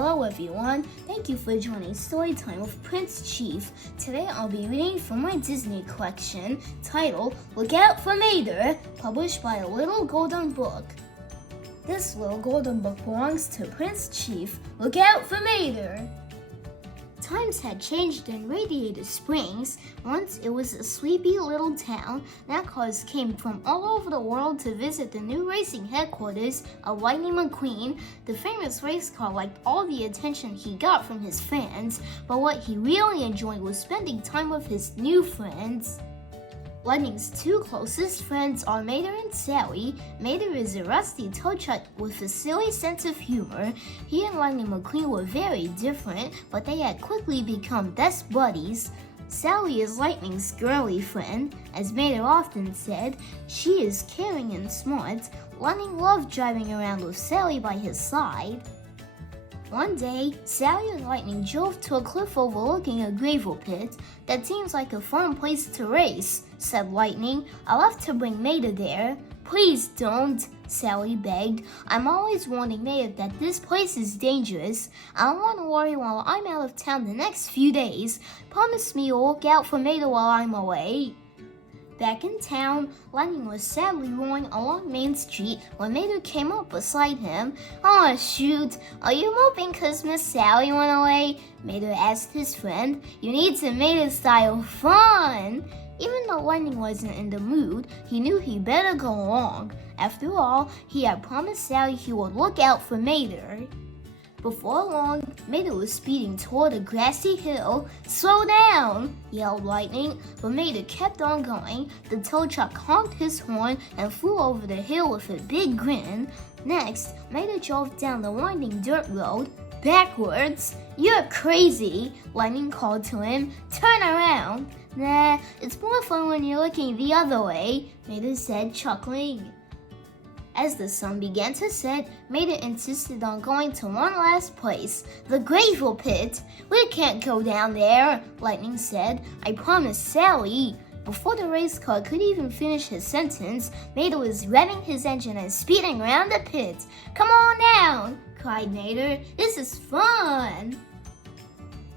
Hello everyone, thank you for joining Storytime with Prince Chief. Today I'll be reading from my Disney collection titled Look Out for Mater, published by Little Golden Book. This little golden book belongs to Prince Chief. Look out for Mater! Times had changed in Radiator Springs. Once it was a sleepy little town. Now cars came from all over the world to visit the new racing headquarters of Lightning McQueen. The famous race car liked all the attention he got from his fans, but what he really enjoyed was spending time with his new friends. Lightning's two closest friends are Mater and Sally. Mater is a rusty tow truck with a silly sense of humor. He and Lightning McQueen were very different, but they had quickly become best buddies. Sally is Lightning's girly friend. As Mater often said, she is caring and smart. Lightning loved driving around with Sally by his side. One day, Sally and Lightning drove to a cliff overlooking a gravel pit. That seems like a fun place to race, said Lightning. I'll have to bring Mater there. Please don't, Sally begged. I'm always warning Mater that this place is dangerous. I don't want to worry while I'm out of town the next few days. Promise me you'll look out for Mater while I'm away. Back in town, Lightning was sadly rolling along Main Street when Mater came up beside him. "Aw, shoot, are you moping 'cause Miss Sally went away?" Mater asked his friend. "You need some Mater-style fun!" Even though Lightning wasn't in the mood, he knew he better go along. After all, he had promised Sally he would look out for Mater. Before long, Mater was speeding toward a grassy hill. "Slow down!" yelled Lightning, but Mater kept on going. The tow truck honked his horn and flew over the hill with a big grin. Next, Mater drove down the winding dirt road. "Backwards? You're crazy!" Lightning called to him. "Turn around!" "Nah, it's more fun when you're looking the other way," Mater said, chuckling. As the sun began to set, Mater insisted on going to one last place, the gravel pit. "We can't go down there," Lightning said. "I promised Sally." Before the race car could even finish his sentence, Mater was revving his engine and speeding around the pit. "Come on down!" cried Mater. "This is fun!"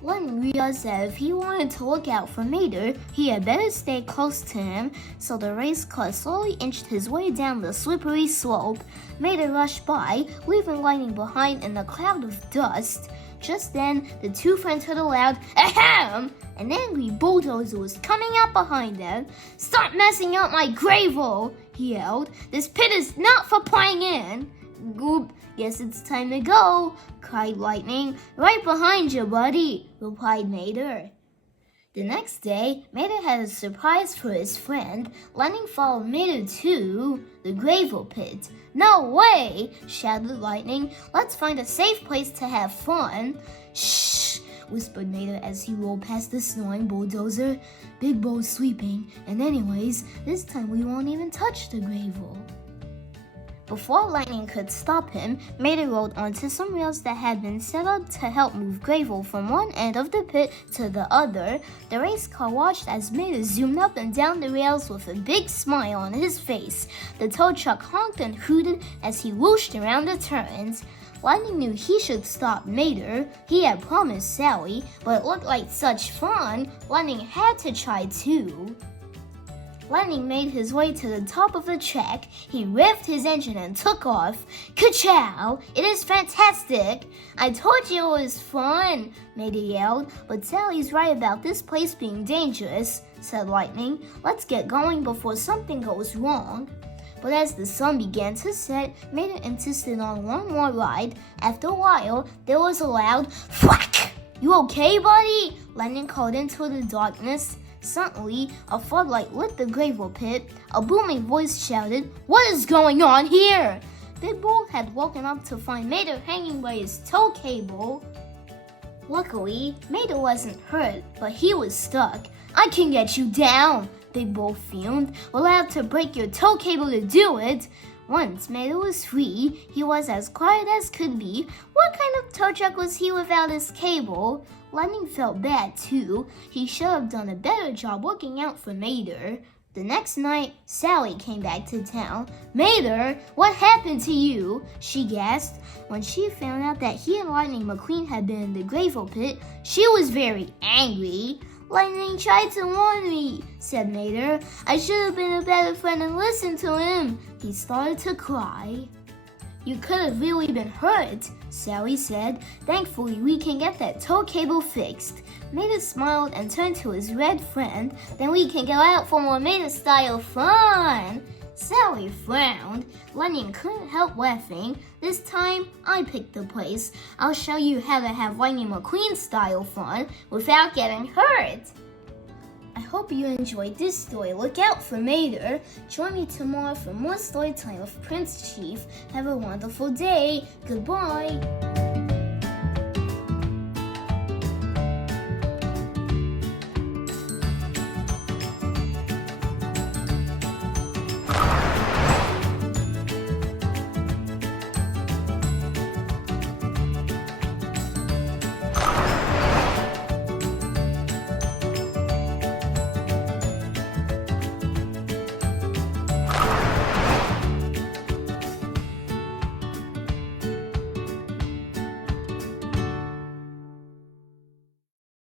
Lightning realized that if he wanted to look out for Mater, he had better stay close to him, so the race car slowly inched his way down the slippery slope. Mater rushed by, leaving Lightning behind in a cloud of dust. Just then, the two friends heard a loud ahem! An angry bulldozer was coming up behind them. "Stop messing up my gravel!" he yelled. "This pit is not for playing in!" "Goop, guess it's time to go," cried Lightning. "Right behind you, buddy," replied Mater. The next day, Mater had a surprise for his friend. Lightning followed Mater to the gravel pit. "No way!" shouted Lightning. "Let's find a safe place to have fun." "Shh!" whispered Mater as he rolled past the snoring bulldozer. "Big Bo's sleeping, and anyways, this time we won't even touch the gravel." Before Lightning could stop him, Mater rolled onto some rails that had been set up to help move gravel from one end of the pit to the other. The race car watched as Mater zoomed up and down the rails with a big smile on his face. The tow truck honked and hooted as he whooshed around the turns. Lightning knew he should stop Mater. He had promised Sally, but it looked like such fun, Lightning had to try too. Lightning made his way to the top of the track. He revved his engine and took off. "Ka-chow! It is fantastic!" "I told you it was fun!" Mater yelled. "But Sally's right about this place being dangerous," said Lightning. "Let's get going before something goes wrong." But as the sun began to set, Mater insisted on one more ride. After a while, there was a loud whack. "You okay, buddy?" Lightning called into the darkness. Suddenly, a floodlight lit the gravel pit. A booming voice shouted, "What is going on here?" Big Bull had woken up to find Mater hanging by his tow cable. Luckily, Mater wasn't hurt, but he was stuck. "I can get you down," Big Bull fumed. "We'll have to break your tow cable to do it." Once Mater was free, he was as quiet as could be. What kind of tow truck was he without his cable? Lightning felt bad too. He should have done a better job looking out for Mater. The next night, Sally came back to town. "Mather, what happened to you?" she gasped. When she found out that he and Lightning McQueen had been in the gravel pit, she was very angry. "Lightning tried to warn me," said Mather. "I should have been a better friend and listened to him." He started to cry. "You could have really been hurt," Sally said. "Thankfully, we can get that tow cable fixed." Mather smiled and turned to his red friend. "Then we can go out for more Mather-style fun." Sally frowned. Lightning couldn't help laughing. "This time, I picked the place. I'll show you how to have Lightning McQueen-style fun without getting hurt." I hope you enjoyed this story. Look out for Mather. Join me tomorrow for more story time with Prince Chief. Have a wonderful day. Goodbye.